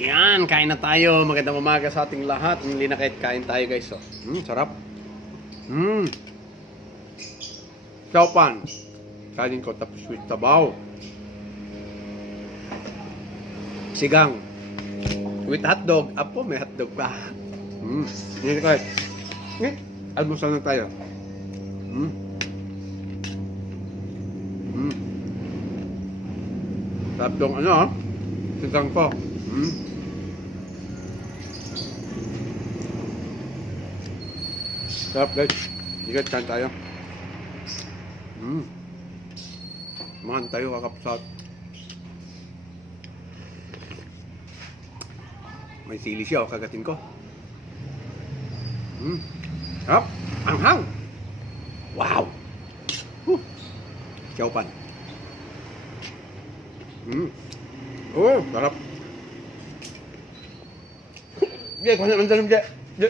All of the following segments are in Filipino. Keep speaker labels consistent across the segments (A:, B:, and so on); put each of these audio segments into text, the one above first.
A: Yan, kain na tayo. Magandang umaga sa ating lahat. Hindi na kahit kain tayo guys. Oh. Mm, sarap. Mm. Siopan. Kanin ko tapos with tabaw. Sigang. With hotdog. Apo, may hotdog pa. Mm. Na kahit. Eh, almusal na tayo. Mm. Mm. Sarap tong ano ah. Sigang ko. Mm. Sarap guys. Ikat kain tayo. Mm. Mahan tayo kakapsat. May sili siya, oh, kagatin ko. Mm. Sarap. Anghang. Wow. Huh. Siyaw pan. Mm. Oh, sarap. Dia kau nak dalam dia. Dia.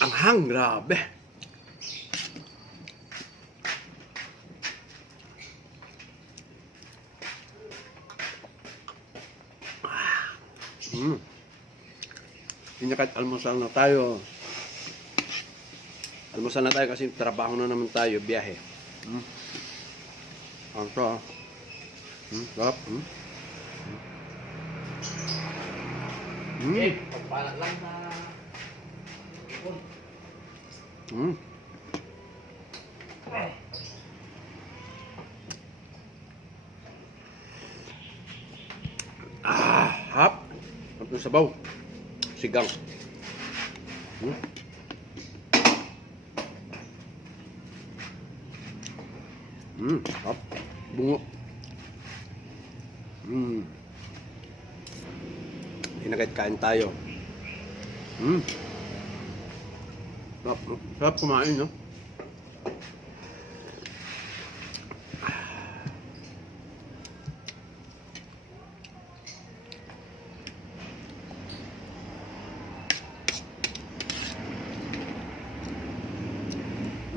A: Ang hang, grabe. Hmm. Pinakat almusal na tayo. Almusal na tayo kasi trabaho na naman tayo, biyahe. Hmm. Ang to. ah. Hmm, sarap. Hmm. Hmm.
B: Eh, pagpala lang na...
A: Hmm. Ah, hap. Hap ng sabaw. Sigang. Hmm. Hmm, hap. Bungo. Hmm. Hinagad kain tayo. Hmm. Sarap, no? Sarap kumain, no?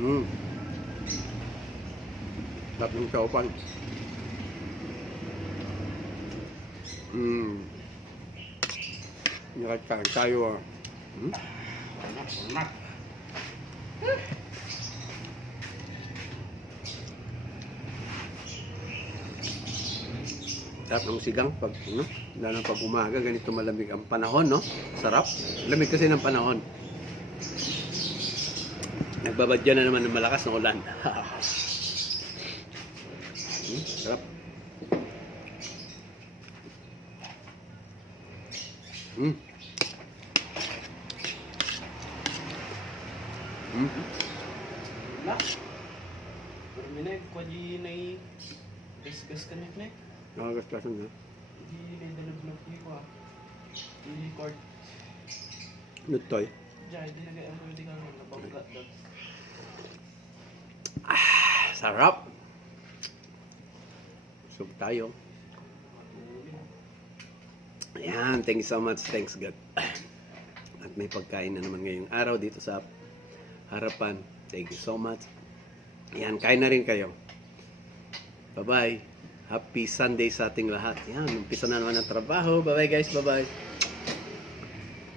A: Hmm. Sarap ng saupan. Hmm. Hinagad kain tayo, ah. Hmm?
B: Anak, anak.
A: Sarap ng sigang pag, ano, lalo pag umaga, ganito malamig ang panahon, no? Sarap. Lamig kasi ng panahon. Nagbabadya na naman ng malakas ng ulan. hmm, sarap. Hmm. Hmm.
B: Anak. Pero minay, kwa di na gas-gas ka nek.
A: Nakagastasan na.
B: Di na dalag na ko ah. Di court.
A: Nutoy.
B: Diyan, di na kaya pwede ka na nabanggat doon.
A: Sarap. Sub tayo. Ayan, thank you so much. Thanks God. At may pagkain na naman ngayong araw dito sa harapan. Thank you so much. Ayan, kain na rin kayo. Bye-bye. Happy Sunday sa ating lahat. Ayan, umpisa na naman ang trabaho. Bye-bye guys. Bye-bye.